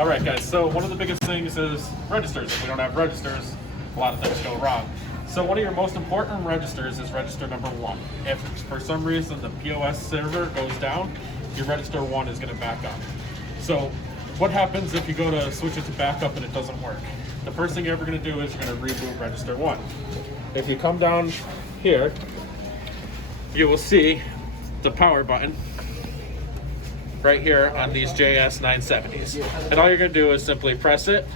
All right, guys, so one of the biggest things is registers. If we don't have registers, a lot of things go wrong. So one of your most important registers is register number 1. If for some reason the POS server goes down, your register 1 is going to back up. So what happens if you go to switch it to backup and it doesn't work? The first thing you're ever going to do is you're going to reboot register 1. If you come down here, you will see the power button right here on these JS 970s. And all you're going to do is simply press it,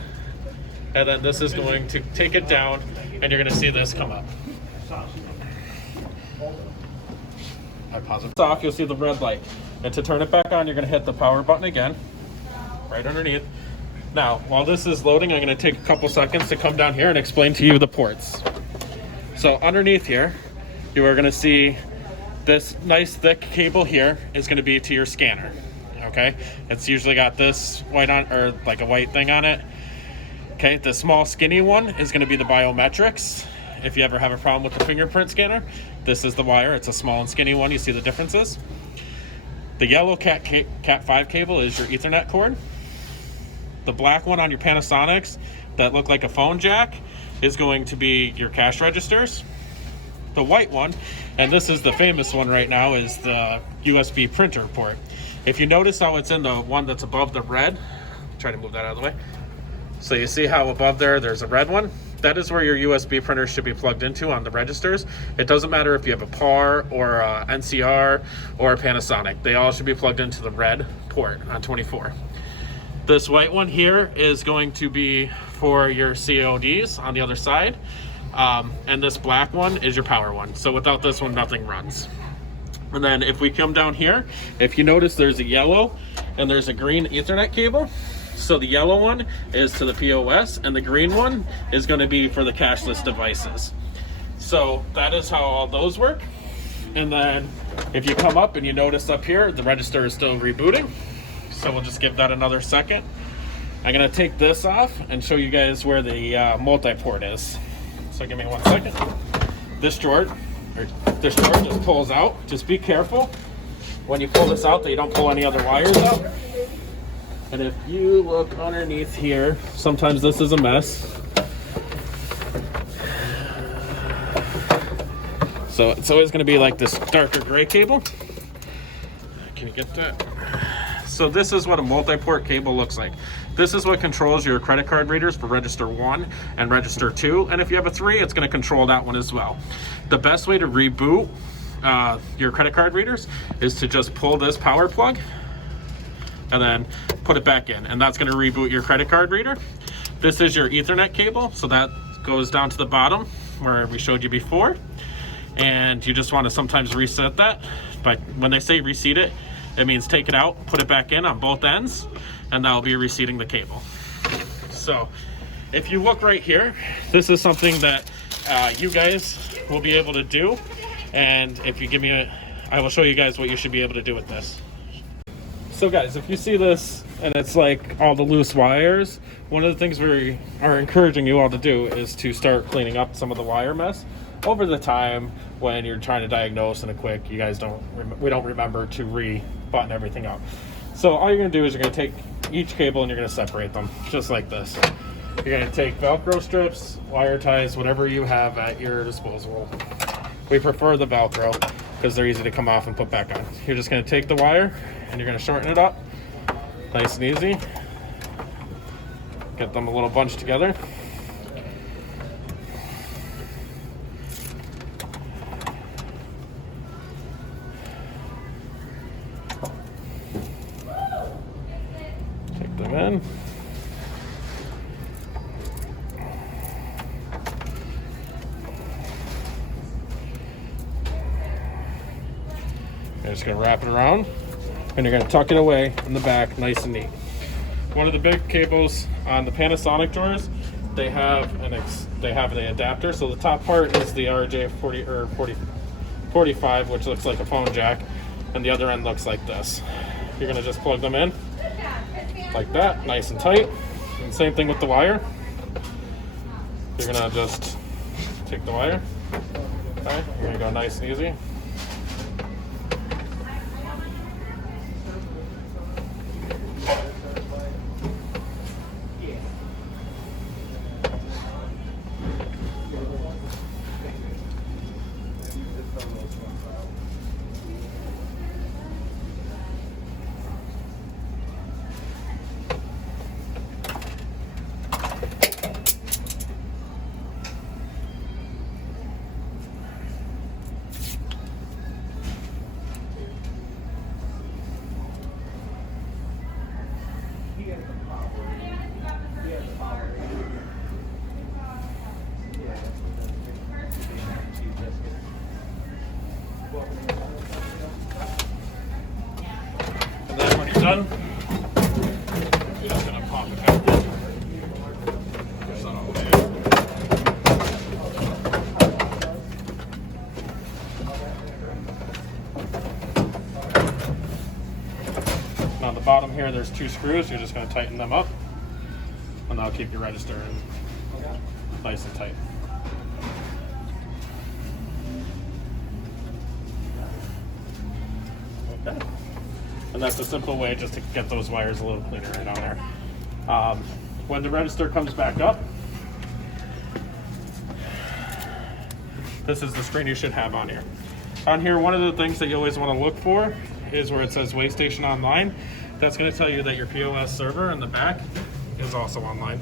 and then this is going to take it down, and you're going to see this come up. I pause it off, you'll see the red light. And to turn it back on, you're going to hit the power button again, right underneath. Now, while this is loading, I'm going to take a couple seconds to come down here and explain to you the ports. So underneath here, you are going to see this nice thick cable here is going to be to your scanner. Okay, it's usually got this white on, or like a white thing on it. Okay, the small skinny one is going to be the biometrics. If you ever have a problem with the fingerprint scanner, this is the wire. It's a small and skinny one. You see the differences. The yellow Cat 5 cable is your Ethernet cord. The black one on your Panasonics that look like a phone jack is going to be your cash registers. The white one, and this is the famous one right now, is the USB printer port. If you notice how it's in the one that's above the red, try to move that out of the way. So you see how above there's a red one? That is where your USB printer should be plugged into on the registers. It doesn't matter if you have a PAR or a NCR or a Panasonic. They all should be plugged into the red port on 24. This white one here is going to be for your CODs on the other side. And this black one is your power one. So without this one, nothing runs. And then if we come down here, if you notice there's a yellow and there's a green Ethernet cable. So the yellow one is to the POS and the green one is going to be for the cashless devices. So that is how all those work. And then if you come up and you notice up here, the register is still rebooting. So we'll just give that another second. I'm going to take this off and show you guys where the multi-port is. So give me 1 second. This drawer just pulls out. Just be careful when you pull this out that you don't pull any other wires out. And if you look underneath here, sometimes this is a mess. So it's always going to be like this darker gray cable. Can you get that? So this is what a multi-port cable looks like. This is what controls your credit card readers for register 1 and register 2. And if you have a 3, it's going to control that one as well. The best way to reboot your credit card readers is to just pull this power plug and then put it back in. And that's going to reboot your credit card reader. This is your Ethernet cable. So that goes down to the bottom where we showed you before. And you just want to sometimes reset that. But when they say reseat it, it means take it out, put it back in on both ends, and that'll be reseating the cable. So if you look right here, this is something that you guys will be able to do. And if you give me I will show you guys what you should be able to do with this. So guys, if you see this and it's like all the loose wires, one of the things we are encouraging you all to do is to start cleaning up some of the wire mess. Over the time when you're trying to diagnose in a quick, you guys we don't remember to re-button everything up. So all you're going to do is you're going to take each cable and you're going to separate them just like this. You're going to take Velcro strips, wire ties, whatever you have at your disposal. We prefer the Velcro because they're easy to come off and put back on. You're just going to take the wire and you're going to shorten it up, nice and easy. Get them a little bunched together. Take them in. You're just going to wrap it around and you're going to tuck it away in the back nice and neat. One of the big cables on the Panasonic drawers, they have an adapter. So the top part is the RJ40 or 45, which looks like a phone jack, and the other end looks like this. You're going to just plug them in like that, nice and tight. And same thing with the wire. You're going to just take the wire. Okay, you're going to go nice and easy. And then when you're done, you're just gonna pop it back in. Push that all the way in. And on the bottom here, there's 2 screws. You're just gonna tighten them up, and that'll keep your register in nice and tight. Okay. And that's a simple way just to get those wires a little cleaner right on there. When the register comes back up, this is the screen you should have on here. On here, one of the things that you always want to look for is where it says Waystation Online. That's going to tell you that your POS server in the back is also online.